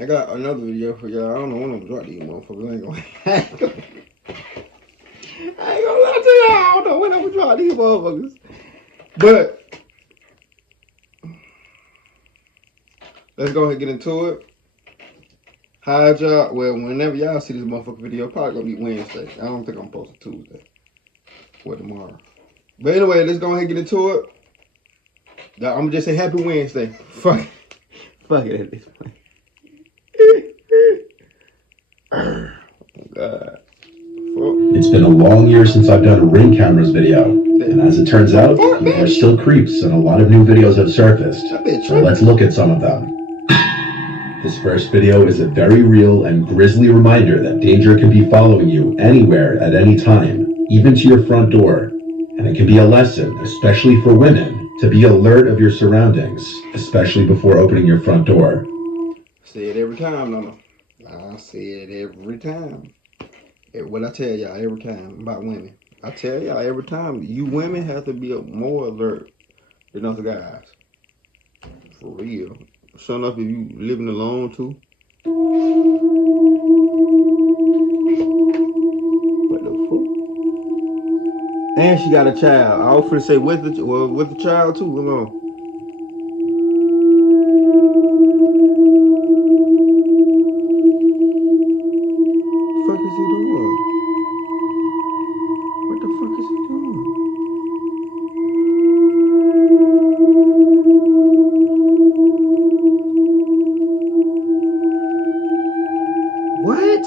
I got another video for y'all. I don't know when I'm drop these motherfuckers. I ain't gonna lie to y'all. I don't know when I'm gonna drop these motherfuckers. But let's go ahead and get into it. Hi, y'all. Well, whenever y'all see this motherfucking video, probably gonna be Wednesday. I don't think I'm posting Tuesday or tomorrow. But anyway, let's go ahead and get into it. I'm gonna just say happy Wednesday. Fuck it at this point. Oh, God. It's been a long year since I've done a Ring cameras video, and as it turns out, there are still creeps and a lot of new videos have surfaced, so let's look at some of them. This first video is a very real and grisly reminder that danger can be following you anywhere at any time, even to your front door, and it can be a lesson, especially for women, to be alert of your surroundings, especially before opening your front door. Say it every time, Nana. I say it every time. What I tell y'all every time about women. I tell y'all every time, you women have to be more alert than us guys. For real. Sure enough, if you living alone too. What the fuck? And she got a child. I was finna say with the child too. Come on. What the fuck is he doing? What the fuck is he doing? What?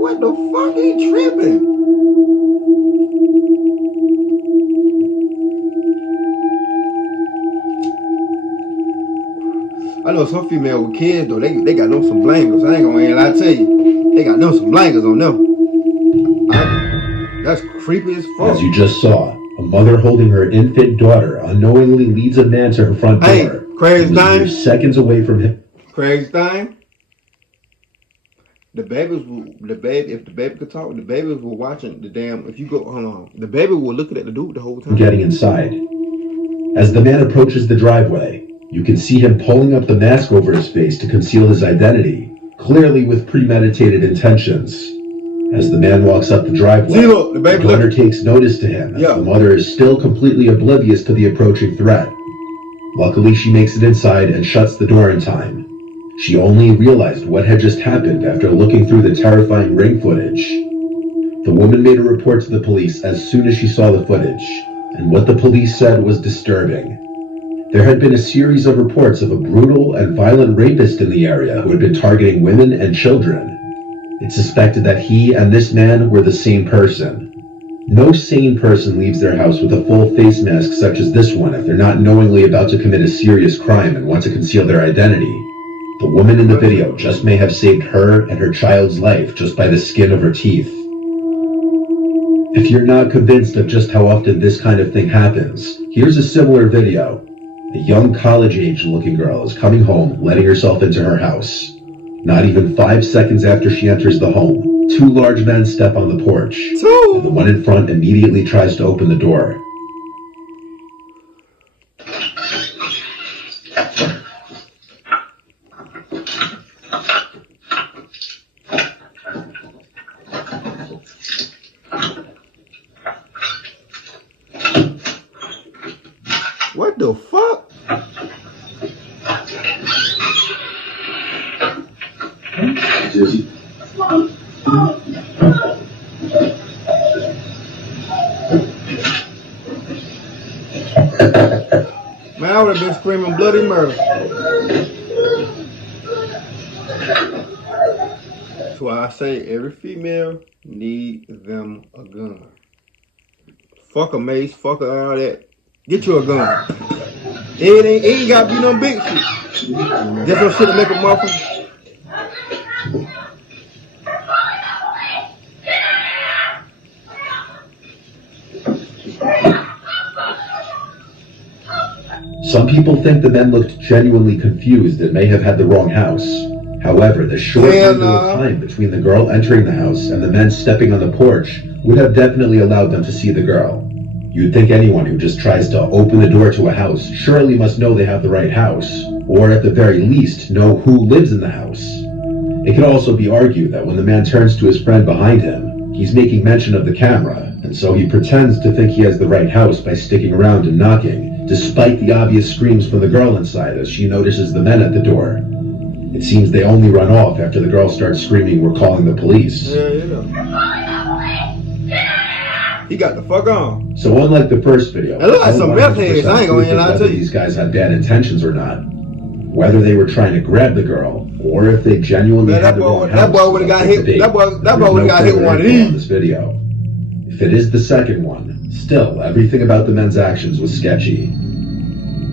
What the fuck? He tripping? I know some female with kids though, they got them some blangers. I ain't gonna lie to you. They got them some blangers on them. That's creepy as fuck. As you just saw, a mother holding her infant daughter unknowingly leads a man to her front door. Hey, crazy thing. Seconds away from him. Crazy thing. If the baby could talk, the babies were watching the damn. If you go, hold on, the baby was looking at the dude the whole time. Getting inside. As the man approaches the driveway, you can see him pulling up the mask over his face to conceal his identity, clearly with premeditated intentions. As the man walks up the driveway, the daughter takes notice to him, as the mother is still completely oblivious to the approaching threat. Luckily, she makes it inside and shuts the door in time. She only realized what had just happened after looking through the terrifying Ring footage. The woman made a report to the police as soon as she saw the footage, and what the police said was disturbing. There had been a series of reports of a brutal and violent rapist in the area who had been targeting women and children. It's suspected that he and this man were the same person. No sane person leaves their house with a full face mask such as this one if they're not knowingly about to commit a serious crime and want to conceal their identity. The woman in the video just may have saved her and her child's life just by the skin of her teeth. If you're not convinced of just how often this kind of thing happens, here's a similar video. A young college-age looking girl is coming home, letting herself into her house. Not even 5 seconds after she enters the home, 2 large men step on the porch, and the one in front immediately tries to open the door. What the fuck? Man, I would have been screaming bloody murder. That's why I say every female need them a gun. Fuck a mace, fuck all that. Get you a gun. It ain't got to be no big shit. Just some shit to make a motherfucker. Some people think the men looked genuinely confused and may have had the wrong house. However, the short window of time between the girl entering the house and the men stepping on the porch would have definitely allowed them to see the girl. You'd think anyone who just tries to open the door to a house surely must know they have the right house, or at the very least know who lives in the house. It could also be argued that when the man turns to his friend behind him, he's making mention of the camera, and so he pretends to think he has the right house by sticking around and knocking, despite the obvious screams from the girl inside as she notices the men at the door. It seems they only run off after the girl starts screaming, "We're calling the police." Yeah, you know. He got the fuck on. So unlike the first video, it look like some meth heads. I ain't gonna lie to you. These guys had bad intentions or not. Whether they were trying to grab the girl, or if they genuinely had the wrong house. That boy would've got hit. That boy would've got hit with one of these. This video. If it is the second one, still everything about the men's actions was sketchy.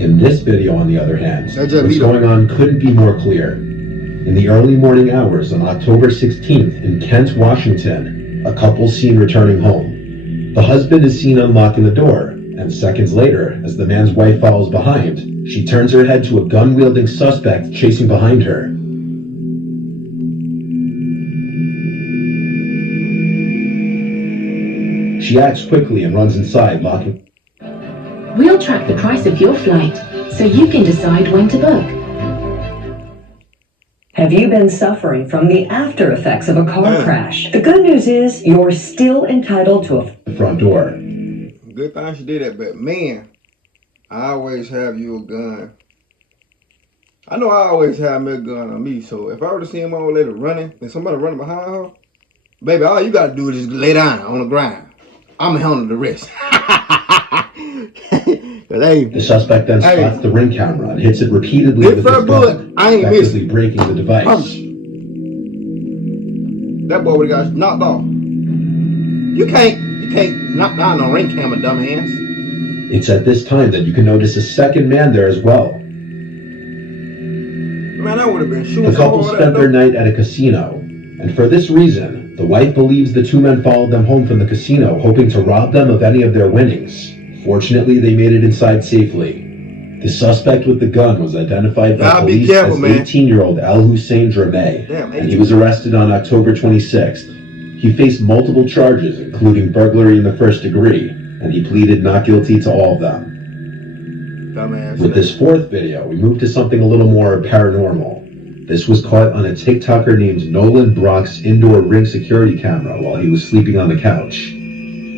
In this video, on the other hand, what's going on couldn't be more clear. In the early morning hours on October 16th in Kent, Washington, a couple seen returning home. The husband is seen unlocking the door, and seconds later, as the man's wife follows behind, she turns her head to a gun-wielding suspect chasing behind her. She acts quickly and runs inside, locking. We'll track the price of your flight, so you can decide when to book. Have you been suffering from the after effects of a car crash? The good news is you're still entitled to a front door. Good thing she did that, but man, I always have you a gun. I know I always have me a gun on me, so if I were to see my old lady running and somebody running behind her, baby, all you gotta do is just lay down on the ground. I'm handling the rest. The suspect then spots the ring camera and hits it repeatedly with his gun, effectively breaking the device. That boy would've got knocked off. You can't knock down no ring camera, dumbass. It's at this time that you can notice a second man there as well. Man, I would have been shooting. The couple spent their night at a casino, and for this reason, the wife believes the two men followed them home from the casino, hoping to rob them of any of their winnings. Fortunately, they made it inside safely. The suspect with the gun was identified by police as 18-year-old Al Hussein Drameh, and he was arrested on October 26th. He faced multiple charges, including burglary in the first degree, and he pleaded not guilty to all of them. With this fourth video, we move to something a little more paranormal. This was caught on a TikToker named Nolan Brock's indoor ring security camera while he was sleeping on the couch.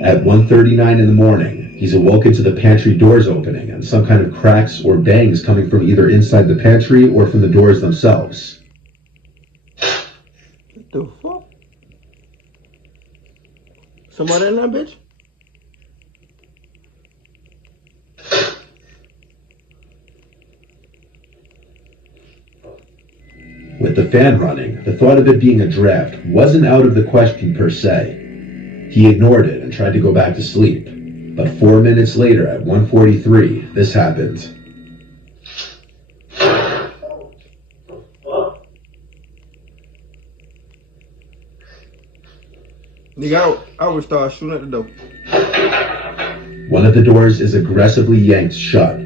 At 1:39 in the morning, he's awoken to the pantry doors opening and some kind of cracks or bangs coming from either inside the pantry or from the doors themselves. What the fuck? Somebody in that bitch? With the fan running, the thought of it being a draft wasn't out of the question per se. He ignored it and tried to go back to sleep. But 4 minutes later, at 1:43, this happened. Nigga, I would start shooting at the door. One of the doors is aggressively yanked shut.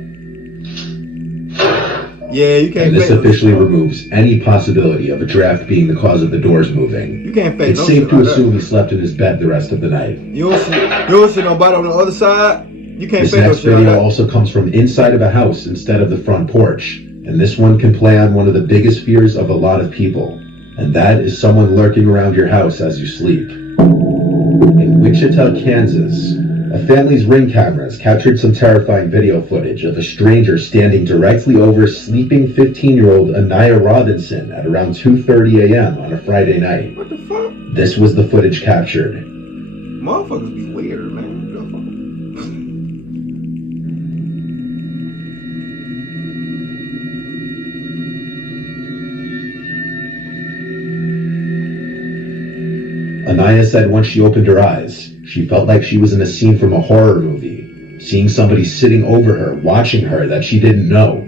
Yeah, you can't. And this officially removes any possibility of a draft being the cause of the doors moving. You can't fake. It's safe to assume he slept in his bed the rest of the night. You don't see nobody on the other side. You can't fake. This next video also comes from inside of a house instead of the front porch, and this one can play on one of the biggest fears of a lot of people, and that is someone lurking around your house as you sleep. In Wichita, Kansas, a family's ring cameras captured some terrifying video footage of a stranger standing directly over sleeping 15-year-old Anaya Robinson at around 2:30 a.m. on a Friday night. What the fuck? This was the footage captured. Motherfuckers be weird, man. Anaya said once she opened her eyes, she felt like she was in a scene from a horror movie, seeing somebody sitting over her, watching her that she didn't know.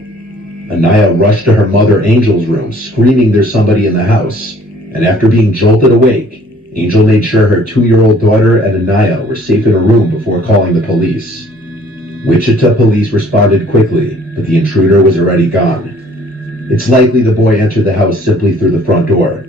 Anaya rushed to her mother Angel's room, screaming there's somebody in the house, and after being jolted awake, Angel made sure her 2-year-old daughter and Anaya were safe in a room before calling the police. Wichita police responded quickly, but the intruder was already gone. It's likely the boy entered the house simply through the front door.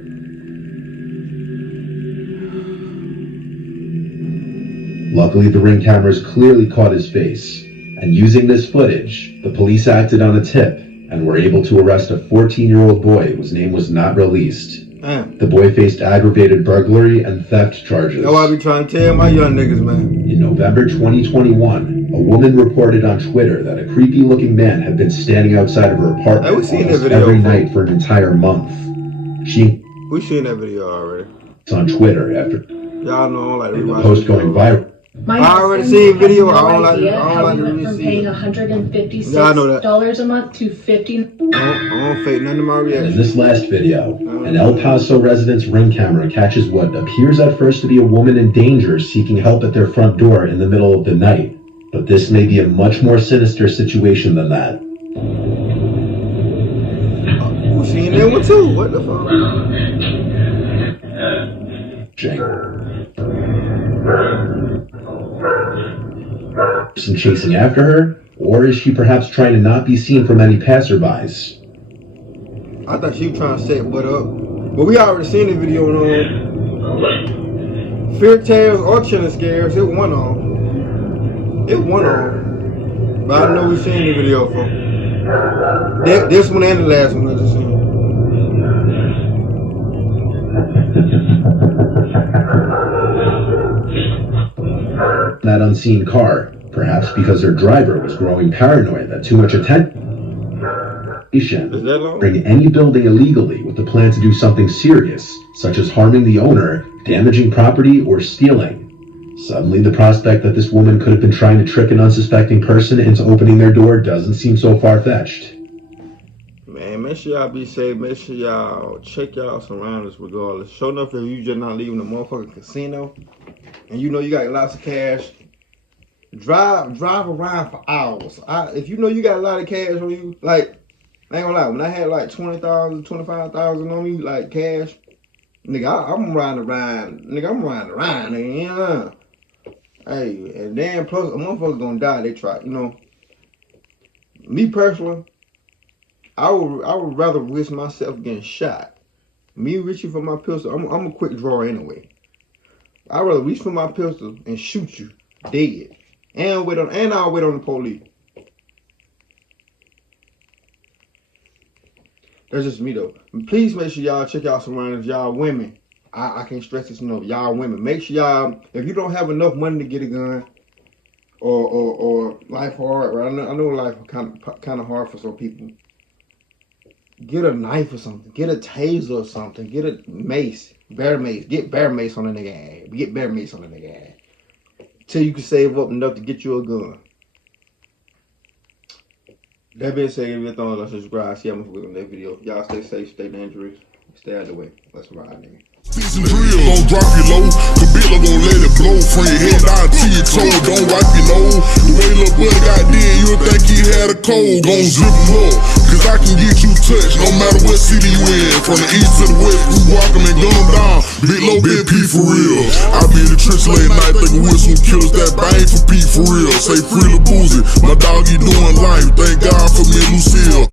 Luckily, the Ring cameras clearly caught his face, and using this footage, the police acted on a tip and were able to arrest a 14-year-old boy whose name was not released. The boy faced aggravated burglary and theft charges. That's what I be trying to tell my young niggas, man. In November 2021, a woman reported on Twitter that a creepy-looking man had been standing outside of her apartment almost every night for an entire month. We seen that video already. It's on Twitter after y'all know like the post going viral. My I already seen video. I don't like how to we went really from see paying it. $156 a month to $50. I don't fake none of my In reactions. this last video, an El Paso resident's Ring camera catches what appears at first to be a woman in danger seeking help at their front door in the middle of the night. But this may be a much more sinister situation than that. We seen that one too. What the fuck? Person chasing after her, or is she perhaps trying to not be seen from any passerbys? I thought she was trying to set what up. But we already seen the video on Fear Tales or Chilling Scares. It went on. But I know we seen the video for this one and the last one I just seen. That unseen car, perhaps because her driver was growing paranoid that too much attention bring any building illegally with the plan to do something serious, such as harming the owner, damaging property, or stealing. Suddenly, the prospect that this woman could have been trying to trick an unsuspecting person into opening their door doesn't seem so far-fetched. Man, make sure y'all be safe. Make sure y'all check y'all surroundings regardless. Sure enough, if you just not leaving the motherfucking casino and you know you got lots of cash, drive around for hours. If you know you got a lot of cash on you, like, I ain't gonna lie, when I had like 20,000, 25,000 on me, like cash, nigga, I'm riding around, nigga, you know? Hey, and then plus a motherfucker gonna die, they try, you know. Me personally, I would rather risk myself getting shot. Me reaching for my pistol, I'm a quick drawer anyway. I'd rather reach for my pistol and shoot you dead. And I'll wait on the police. That's just me though. Please make sure y'all check out surroundings, y'all women. I can't stress this enough. Y'all women, make sure y'all, if you don't have enough money to get a gun, or life hard, right? I know life kind of hard for some people. Get a knife or something. Get a taser or something. Get a mace, bear mace. Get bear mace on the nigga ass. Get bear mace on the nigga ass. Till you can save up enough to get you a gun. That being said, give me a thumbs up, subscribe, see how much we on that video. Y'all stay safe, stay dangerous, stay out of the way. Let's ride, nigga. Season real, don't drop you low. The bill gon' let it blow. Friend head down to your toe, don't wipe your nose. The way little buddy got dead, you'll think he had a cold. Gon' zip him up, cause I can get you touched, no matter what city you in. From the east to the west, we walk 'em and gun 'em down. Big low, big P for real. I be in the trench late night, thinking with some killers that bang for P for real. Say free the boozy, my dog, he doing life. Thank God for me, Lucille.